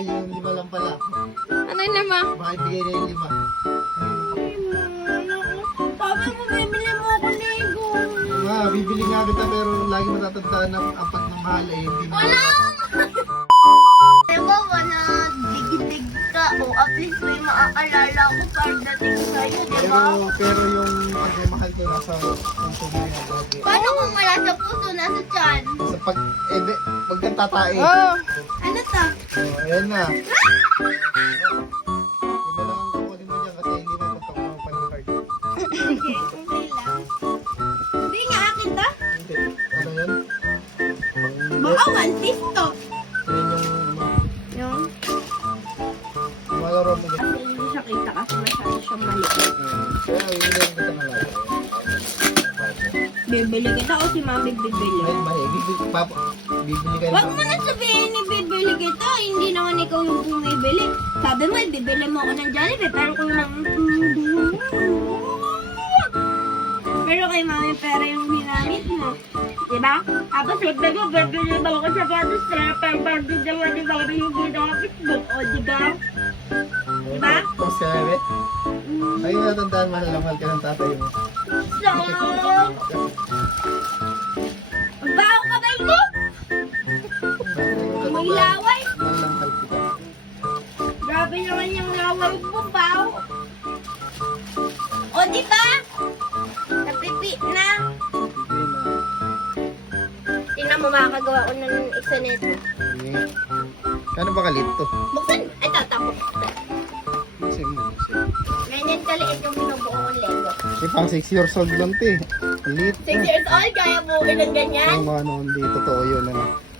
Ay, yung 5 lang pala. Ano yun naman? Baka ibigay na yung 5. Sabi mo, bibili mo ako Lego. Bibili nga kita pero lagi matatandaan na apat na mahal eh. Hindi na Wala! Diba ba na digdig ka o at least may maaalala ko pagdating sa'yo, diba? Pero yung pagmamahal ko nasa puso mo yung bagay. Paano kung wala sa puso, nasa tiyan? Sa pag nagtatae. Oh, Ano ta? Ayan na. Iba lang ang kukunin mo dyan kasi hindi na magpapakuha pa ng card. Sige, okay lang. Hindi nga akin ta? Hindi. Ano yun? Baka one piece to. Yun Yung? yung malaro mo dyan. Kasi hindi siya kita kasi masyado siyang maliit. Kaya bibili kita ng laro. Bibili kita o si mami bibili? Ay, mahi. Bibili kayo. Wag mo na sabihin ni bibili kita, hindi naman ikaw yung bumibili. Sabi mo, bibili mo ako ng Jollibee, pero kung nang... Pero kay mami, pera yung ginamit mo. Diba? Tapos wag mo, bibili ba ako sa patos na pag-bagi naman ni mami yung ginamit mo. O, diba? Diba? Tapos sabi, ay natandaan mahal na mahal ka ng tatay mo. So, magbaho ka ba mo? May laway. Mahal na mahal kita. Grabe naman yung laway mo, bao. O, diba? Napipi na. Bibili na. Tingnan mo, makakagawa ko ng isa nito. Sige. Kano ba kalit to? Buksan. Ay, tatapos. Kasi mo. Ganyan kaliit yung binubuo kong Lego. Kasi pang 6 years old lang to eh. Kalit 6 years old, kaya buuin ng ganyan. Ang mga noon di totoo yun.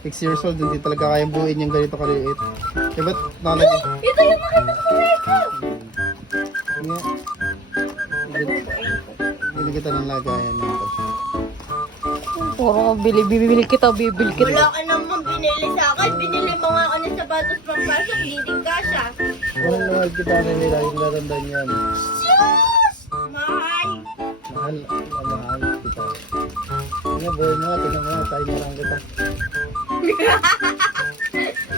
6 years old, hindi talaga kaya buuin yung ganito kaliit. Eh ba't nakalagay? Ito yung makita ko sa Lego. Nga. Bili kita ng lagayan nito. puro bibili kita. Wala ka naman binili sa akin. Binili mo nga ako ng sapatos pang pasok. Hindi ka siya. Mahal na mahal kita na nila yung natandaan yan. Sus! Mahal. Mahal na mahal kita. Nga buhay mo nga, tingnan mo nga, tayo na lang kita.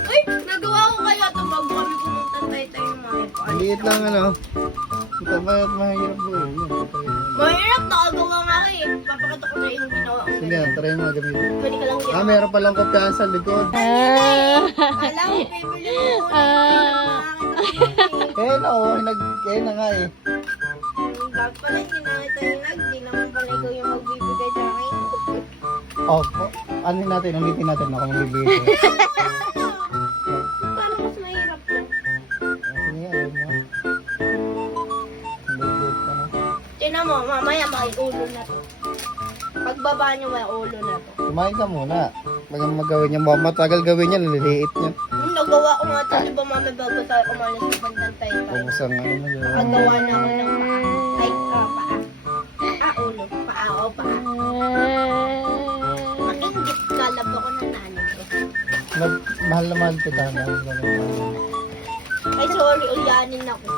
Uy, nagawa ko kaya ito bago kami pumunta tayo ng mami ko. Ang liit lang ano. Ito ba at mahirap buhay mo? Mahirap, nakagawa nga ako eh. Papakita ko na yung ginawa ko. Sige, try mo gamitin. Pwede ka lang ginawa. Meron palang kopyahan sa likod. Alam mo, bibili mo Eh no, eh na nga eh. Dapat pala hindi na kita yung di naman pala ikaw yung magbibigay sa akin. Ano natin, ulitin natin ako magbibigay ko. Paano mas mahirap to? Sige, ayaw mo. Bait-bait ka na. Tingnan mo, mamaya may ulo na to. Pagbaba niyo may ulo na to. Kumain ka muna. Bagang magawin niya, matagal gawin niya, naliliit niya. Nagawa ko nga ito, di ba mami bago tayo kumalas sa bandang tayo pa. Pumusang ano mo yun. Nakagawa na ako ng paa. Ay, paa. Ulo. Paa o paa. Makinggit ka, lab ako ng nanay ko. Mahal na mahal kita. Mahal na mahal. Ay, sorry, ulyanin ako.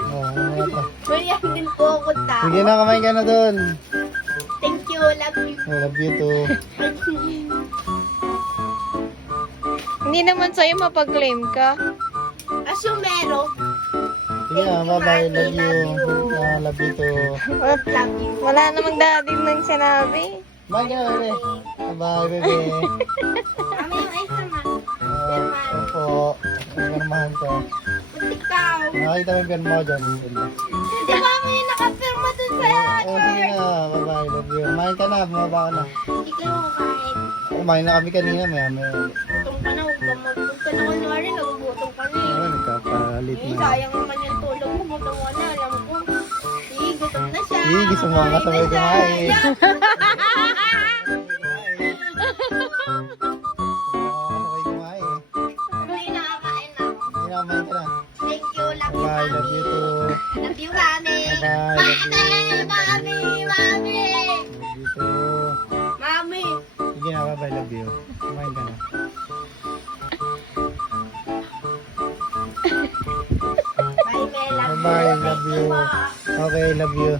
Oo, ano pa. Ulyanin po ako tao. Sige na, kumain ka na doon. Thank you, love you. I love you too. Hindi naman sa'yo mapag-claim ka. Asumero. Sige na, bye-bye. Love you. Love you too. Love you. Wala namang daddy nang sinabi. Kumain ka na, bebe. Bye-bye, bebe. Mami, yung ice naman. Opo. Ang mahal ka. Ikaw. Nakakita mo yung pirma ko dyan. Di ba may nakapirma dun sa Sige na, bye-bye. Love you. Kumain ka na, bumaba ka na. Hindi kayo makain. Kumain na kami kanina, maya-maya. Gutom ka na, huwag ka mag-gutom ka na. Kunwari, nagugutom ka na eh. Nagkapalit Eh, na. sayang naman yung tulog mo. Gutom ka na, alam ko. Eh, gutom na siya. Sige, gusto mo ang kasabay kumain. Kasabay kumain. Hindi nakakain ako. Hindi na, kumain ka na. Thank you, love you, Bye, love mami. you too. Love you, mami. Bye-bye, love you. Mami, mami. Love you too. Mami. Sige na, bye-bye, love you. Kumain ka na. Bye, Mel. Love you. Bye-bye, love you. Bye. Okay, love you.